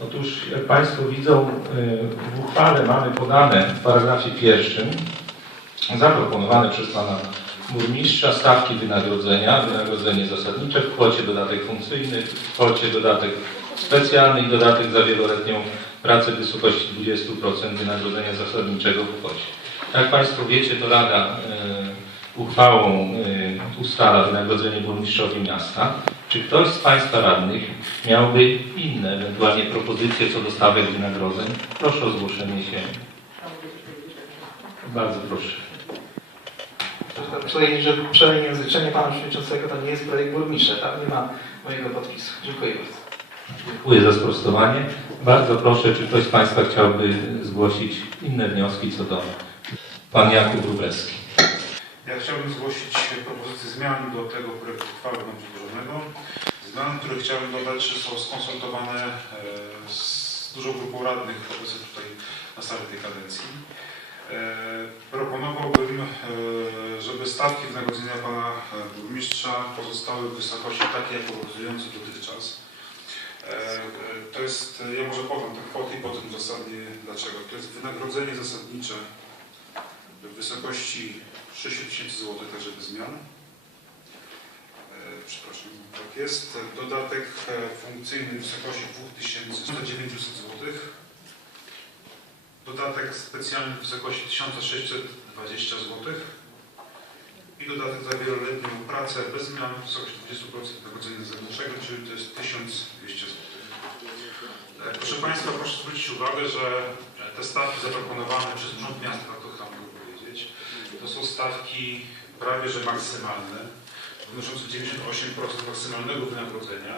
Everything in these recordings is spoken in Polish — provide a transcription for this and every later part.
Otóż, jak Państwo widzą, y, w uchwale mamy podane w paragrafie pierwszym zaproponowane przez Pana Burmistrza stawki wynagrodzenia, wynagrodzenie zasadnicze w kwocie dodatek funkcyjny, w kwocie dodatek specjalny i dodatek za wieloletnią pracę w wysokości 20% wynagrodzenia zasadniczego w kwocie. Jak Państwo wiecie, to Rada y, uchwałą y, ustala wynagrodzenie burmistrzowi miasta. Czy ktoś z Państwa radnych miałby inne, ewentualnie propozycje co do stawek wynagrodzeń? Proszę o zgłoszenie się. Bardzo proszę. Tutaj, że przejęzyczenie pana przewodniczącego to nie jest projekt burmistrza, tak? Nie ma mojego podpisu. Dziękuję bardzo. Dziękuję za sprostowanie. Bardzo proszę, czy ktoś z Państwa chciałby zgłosić inne wnioski co do Pan Jakub Wróblewski. Ja chciałbym zgłosić propozycje zmian do tego projektu uchwały nam przedłożonego. Zmiany, które chciałbym dodać, są skonsultowane e, z dużą grupą radnych obecnych tutaj na sali tej kadencji. E, Proponowałbym, e, żeby stawki wynagrodzenia pana burmistrza pozostały w wysokości takiej, jak obowiązujące dotychczas. To jest, ja może powiem te kwoty i potem zasadnie dlaczego. To jest wynagrodzenie zasadnicze w wysokości 6 tysięcy złotych, także bez zmian. E, Przepraszam, tak jest. Dodatek e, funkcyjny w wysokości 2900 złotych. Dodatek specjalny w wysokości 1620 złotych. I dodatek za wieloletnią pracę bez zmian w wysokości 20% wynagrodzenia zasadniczego, czyli to jest 1200 zł. E, Proszę Państwa, proszę zwrócić uwagę, że te stawki zaproponowane przez Urząd Miasta, tak to chcę mogę powiedzieć, to są stawki prawie że maksymalne, wynoszące 98% maksymalnego wynagrodzenia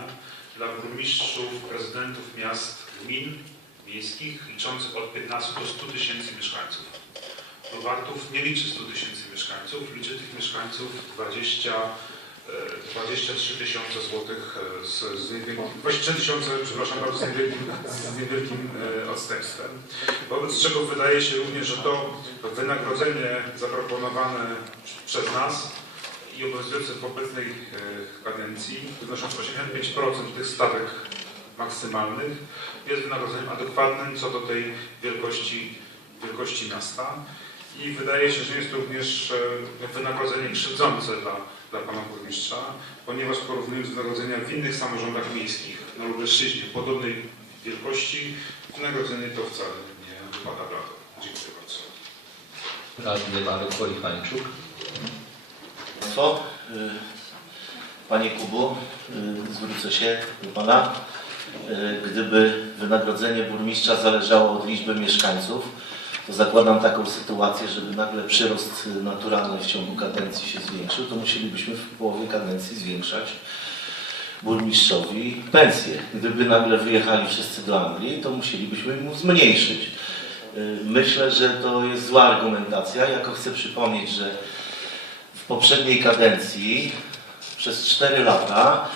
dla burmistrzów, prezydentów miast, gmin miejskich liczących od 15 do 100 tysięcy mieszkańców. Nowartów nie liczy 100 tysięcy mieszkańców, liczy tych mieszkańców 20, e, 23 tysiące złotych e, z, z niewielkim, 23 tysiące, przepraszam bardzo, z niewielkim, z niewielkim e, odstępstwem. Wobec czego wydaje się również, że to wynagrodzenie zaproponowane przez nas i obowiązujące w obecnej e, kadencji, wynoszące 85% tych stawek maksymalnych, jest wynagrodzeniem adekwatnym co do tej wielkości, wielkości miasta. I wydaje się, że jest również wynagrodzenie krzywdzące dla, dla pana burmistrza, ponieważ porównując wynagrodzenia w innych samorządach miejskich na Lubelszczyźnie podobnej wielkości, wynagrodzenie to wcale nie wypada prawdą. Dziękuję bardzo. Radny Marek Polichańczuk. Państwo, y, Panie Kubu, y, zwrócę się do Pana. Y, Gdyby wynagrodzenie burmistrza zależało od liczby mieszkańców, to zakładam taką sytuację, żeby nagle przyrost naturalny w ciągu kadencji się zwiększył, to musielibyśmy w połowie kadencji zwiększać burmistrzowi pensję. Gdyby nagle wyjechali wszyscy do Anglii, to musielibyśmy mu zmniejszyć. Y, Myślę, że to jest zła argumentacja. Jako chcę przypomnieć, że w poprzedniej kadencji przez 4 lata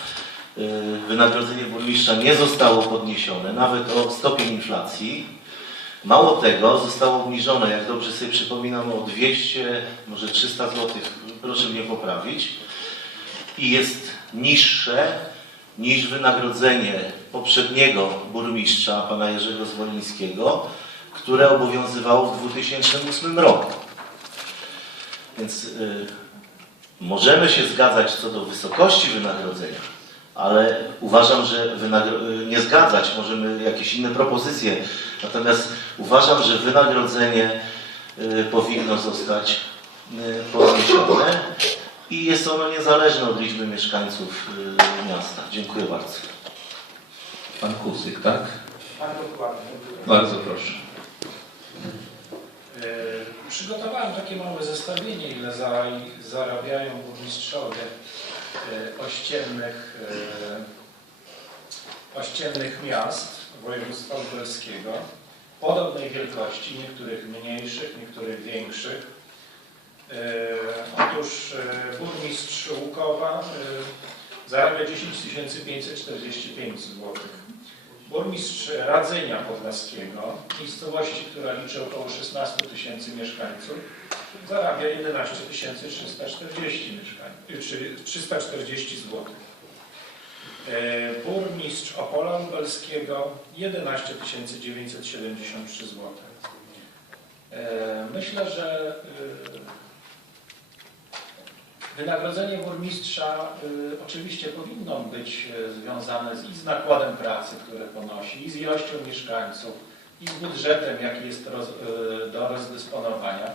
y, wynagrodzenie burmistrza nie zostało podniesione, nawet o stopień inflacji. Mało tego, zostało obniżone, jak dobrze sobie przypominam, o 200, może 300 zł, proszę mnie poprawić, i jest niższe niż wynagrodzenie poprzedniego burmistrza, pana Jerzego Zwolińskiego, które obowiązywało w 2008 roku. Więc y, możemy się zgadzać co do wysokości wynagrodzenia, ale uważam, że y, nie zgadzać, możemy jakieś inne propozycje, natomiast uważam, że wynagrodzenie y, powinno zostać y, podniesione i jest ono niezależne od liczby mieszkańców y, miasta. Dziękuję bardzo. Pan Kusyk, tak? Dokładnie. Bardzo proszę. E, Przygotowałem takie małe zestawienie, ile za, zarabiają burmistrzowie e, ościennych, e, ościennych miast województwa lubelskiego. Podobnej wielkości, niektórych mniejszych, niektórych większych. E, Otóż e, burmistrz Łukowa e, zarabia 10 545 zł. Burmistrz Radzenia Podlaskiego, miejscowości, która liczy około 16 tysięcy mieszkańców, zarabia 11 340 mieszkań, czy 340 zł. E, Burmistrz Opola Lubelskiego 11 973 zł. E, Myślę, że y, wynagrodzenie burmistrza y, oczywiście powinno być związane z, i z nakładem pracy, które ponosi, i z ilością mieszkańców, i z budżetem, jaki jest do rozdysponowania.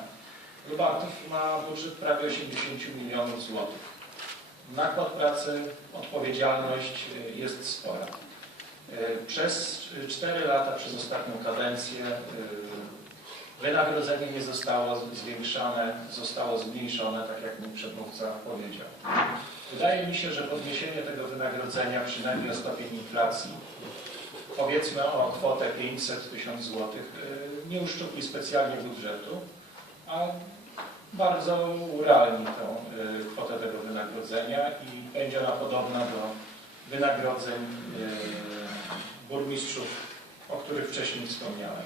Lubartów ma budżet prawie 80 milionów złotych. Nakład pracy, odpowiedzialność y, jest spora. Y, Przez 4 lata, przez ostatnią kadencję y, wynagrodzenie nie zostało zwiększane, zostało zmniejszone, tak jak mój przedmówca powiedział. Wydaje mi się, że podniesienie tego wynagrodzenia przynajmniej o stopień inflacji, powiedzmy o kwotę 500 tysięcy złotych, y, nie uszczupli specjalnie budżetu, a bardzo urealni tą y, kwotę tego wynagrodzenia i będzie ona podobna do wynagrodzeń y, burmistrzów, o których wcześniej wspomniałem.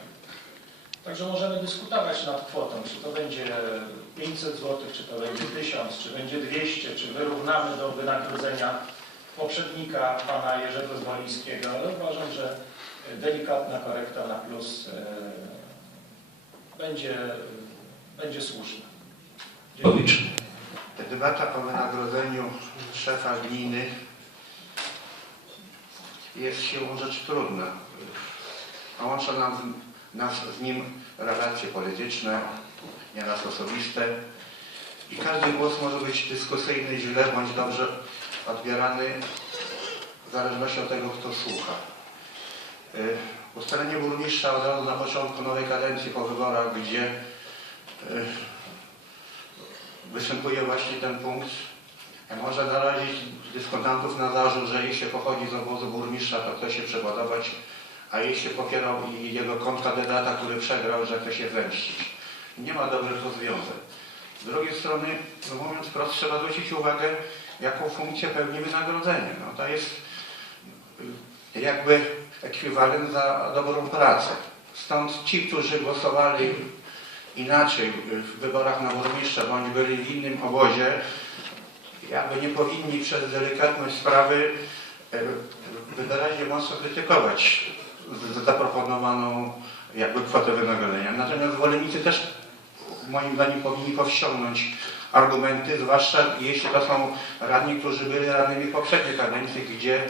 Także możemy dyskutować nad kwotą, czy to będzie 500 zł, czy to będzie 1000, czy będzie 200, czy wyrównamy do wynagrodzenia poprzednika pana Jerzego Zwolińskiego, ale uważam, że delikatna korekta na plus e, będzie, będzie słuszna. Dziękuję. Ta debata o wynagrodzeniu szefa gminy jest siłą rzecz trudna. Łączą nam, nas z nim relacje polityczne, nieraz osobiste i każdy głos może być dyskusyjny, źle bądź dobrze odbierany w zależności od tego, kto słucha. Y, Ustalenie burmistrza od razu na początku nowej kadencji po wyborach, gdzie y, występuje właśnie ten punkt, może narazić dyskutantów na zarzut, że jeśli pochodzi z obozu burmistrza, to chce się przepodobać, a jeśli popierał i jego kontrkandydata, który przegrał, że chce się zemścić. Nie ma dobrych rozwiązań. Z drugiej strony, no mówiąc wprost, trzeba zwrócić uwagę, jaką funkcję pełni wynagrodzenie. No to jest y, jakby ekwiwalent za dobrą pracę. Stąd ci, którzy głosowali inaczej w wyborach na burmistrza, bądź byli w innym obozie, jakby nie powinni przez delikatność sprawy e, wyraźnie mocno krytykować zaproponowaną jakby kwotę wynagrodzenia. Natomiast zwolennicy też moim zdaniem powinni powściągnąć argumenty, zwłaszcza jeśli to są radni, którzy byli radnymi w poprzedniej kadencji, gdzie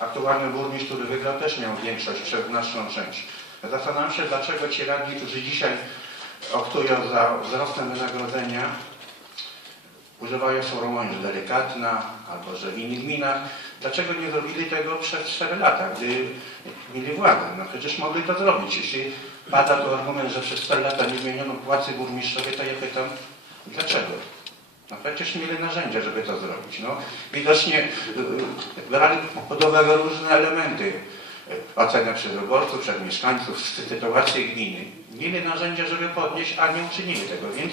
aktualny burmistrz, który wygrał, też miał większość przez znaczną część. Zastanawiam się, dlaczego ci radni, którzy dzisiaj optują za wzrostem wynagrodzenia, używają sformułowań, że delikatna, albo że w innych gminach. Dlaczego nie zrobili tego przez 4 lata, gdy mieli władzę? No przecież mogli to zrobić. Jeśli pada tu argument, że przez 4 lata nie zmieniono płacy burmistrzowie, to ja pytam, dlaczego? No przecież mieli narzędzia, żeby to zrobić. No, widocznie y, brali pod uwagę różne elementy y, oceny przez wyborców, przez mieszkańców, sytuację gminy. Mieli narzędzia, żeby podnieść, a nie uczynili tego, więc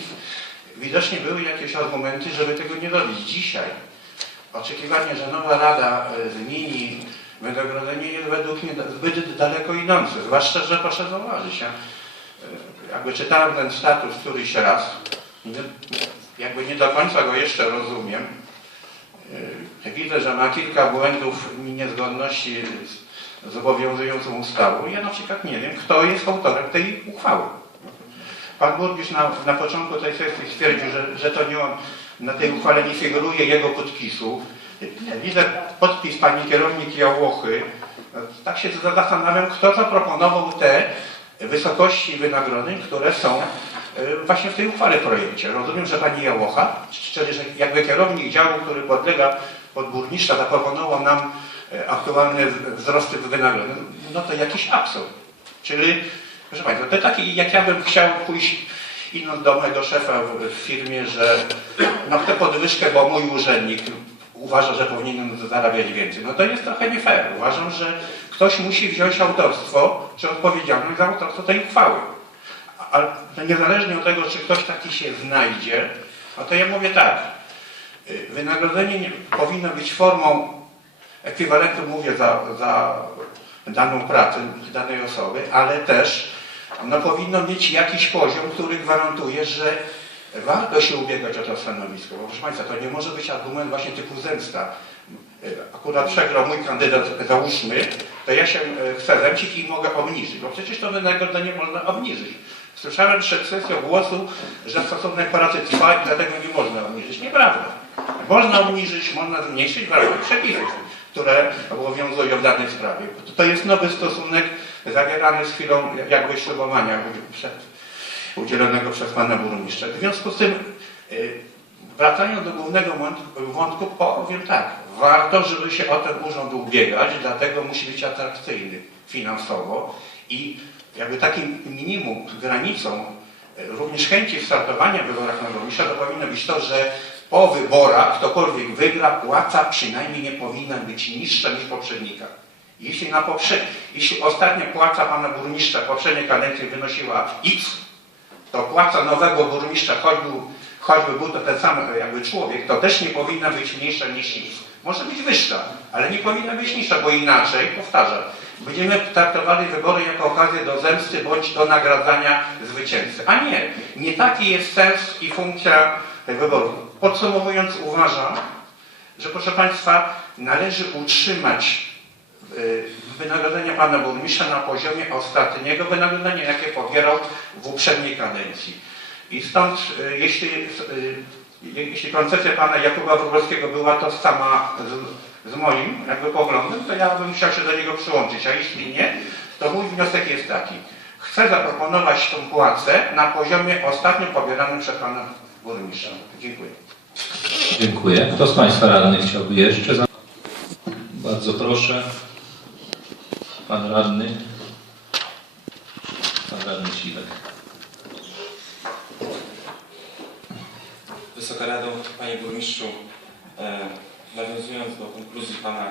widocznie były jakieś argumenty, żeby tego nie robić. Dzisiaj oczekiwanie, że nowa rada y, zmieni wynagrodzenie jest według mnie zbyt daleko idące, zwłaszcza, że proszę zauważyć, ja y, jakby czytałem ten status któryś raz, jakby nie do końca go jeszcze rozumiem. Widzę, że ma kilka błędów niezgodności z, z obowiązującą ustawą. Ja na przykład nie wiem, kto jest autorem tej uchwały. Pan burmistrz na, na początku tej sesji stwierdził, że, że to nie on, na tej uchwale nie figuruje jego podpisu. Widzę podpis pani kierownik Jałochy. Tak się zastanawiam, kto zaproponował te wysokości wynagrodzeń, które są e, właśnie w tej uchwale w projekcie. Rozumiem, że pani Jałocha, że jakby kierownik działu, który podlega pod burmistrza, zaproponował nam aktualne wzrosty wynagrodzeń. No to jakiś absurd. Czyli Proszę Państwa, to taki, jak ja bym chciał pójść idąc do mojego szefa w, firmie, że no chcę podwyżkę, bo mój urzędnik uważa, że powinien zarabiać więcej. No to jest trochę nie fair. Uważam, że ktoś musi wziąć autorstwo czy odpowiedzialność za autorstwo tej uchwały. Ale niezależnie od tego, czy ktoś taki się znajdzie, no to ja mówię tak. y, Wynagrodzenie nie, powinno być formą ekwiwalentu, mówię, za, za daną pracę danej osoby, ale też ono powinno mieć jakiś poziom, który gwarantuje, że warto się ubiegać o to stanowisko. Bo proszę Państwa, to nie może być argument właśnie typu zemsta. akurat przegrał mój kandydat, załóżmy, to ja się e, chcę zemścić i mogę obniżyć, bo przecież to wynagrodzenie można obniżyć. Słyszałem przed sesją głosu, że stosunek pracy trwa i dlatego nie można obniżyć. Nieprawda. Można obniżyć, można zmniejszyć wartość przepisów, które obowiązują w danej sprawie. To- jest nowy stosunek zawierany z chwilą jakby ślubowania przed, udzielonego przez pana burmistrza. W związku z tym, y, wracając do głównego wąt- wątku, powiem tak, warto, żeby się o ten urząd ubiegać, dlatego musi być atrakcyjny finansowo i jakby takim minimum, granicą y, również chęci startowania w wyborach na burmistrza to powinno być to, że po wyborach ktokolwiek wygra, płaca przynajmniej nie powinna być niższa niż poprzednika. Jeśli, na poprze... Jeśli ostatnia płaca pana burmistrza poprzedniej kadencji wynosiła X, to płaca nowego burmistrza, choćby, choćby był to ten sam jakby człowiek, to też nie powinna być mniejsza niż X. Może być wyższa, ale nie powinna być niższa, bo inaczej, powtarzam, będziemy traktowali wybory jako okazję do zemsty bądź do nagradzania zwycięzcy. A nie, nie taki jest sens i funkcja wyborów. Podsumowując, uważam, że proszę Państwa, należy utrzymać y, wynagrodzenia pana burmistrza na poziomie ostatniego wynagrodzenia, jakie pobierał w poprzedniej kadencji. I stąd, y, jeśli, y, jeśli koncepcja pana Jakuba Wróblewskiego była to sama z, z moim jakby poglądem, to ja bym musiał się do niego przyłączyć, a jeśli nie, to mój wniosek jest taki. Chcę zaproponować tą płacę na poziomie ostatnio pobieranym przez pana burmistrza. Dziękuję. Dziękuję. Kto z Państwa radnych chciałby jeszcze? za- Bardzo proszę. Pan radny. Pan radny Siwek. Wysoka Rado, Panie Burmistrzu, e, nawiązując do konkluzji Pana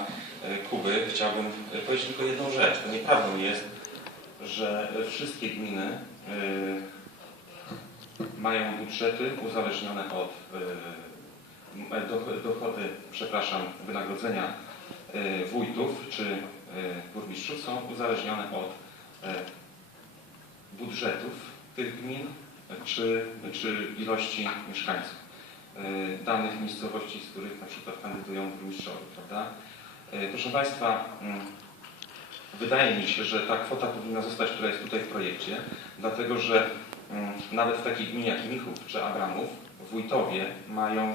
e, Kuby, chciałbym e, powiedzieć tylko jedną rzecz. To nieprawdą jest, że wszystkie gminy mają budżety uzależnione od dochody, przepraszam, wynagrodzenia e, wójtów czy e, burmistrzów są uzależnione od e, budżetów tych gmin czy, czy ilości mieszkańców danych miejscowości, z których na przykład kandydują burmistrzowie, prawda? Proszę Państwa, mm, wydaje mi się, że ta kwota powinna zostać, która jest tutaj w projekcie, dlatego że mm, nawet w takich gminie jak Michów czy Abramów wójtowie mają y,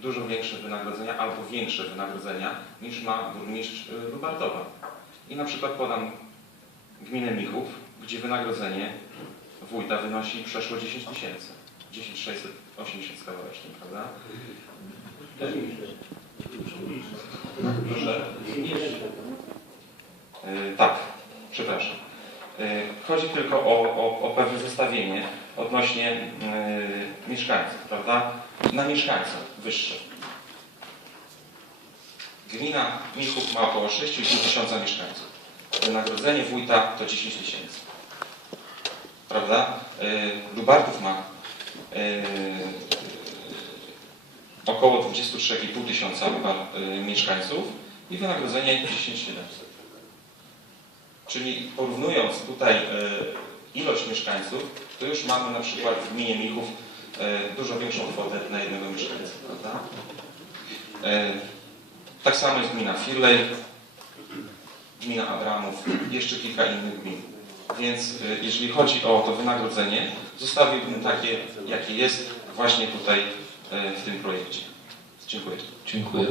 dużo większe wynagrodzenia albo większe wynagrodzenia niż ma burmistrz y, Lubartowa. I na przykład podam gminę Michów, gdzie wynagrodzenie wójta wynosi przeszło 10 tysięcy. 10 680 z kawałeczkiem, prawda? Proszę? Yy, tak, przepraszam. Yy, chodzi tylko o, o, o pewne zestawienie odnośnie yy, mieszkańców, prawda? Na mieszkańca wyższe. Gmina Michów ma około 6,5 tysiąca mieszkańców. Wynagrodzenie wójta to 10 tysięcy. Prawda? Yy, Lubartów ma yy, około 23,5 tysiąca mieszkańców i wynagrodzenie 10 700. Czyli porównując tutaj yy, ilość mieszkańców, to już mamy na przykład w gminie Michów yy, dużo większą kwotę na jednego mieszkańca. Prawda? Yy, tak samo jest gmina Firlej, gmina Abramów, jeszcze kilka innych gmin. Więc jeżeli chodzi o to wynagrodzenie, zostawiłbym takie, jakie jest właśnie tutaj w tym projekcie. Dziękuję. Dziękuję.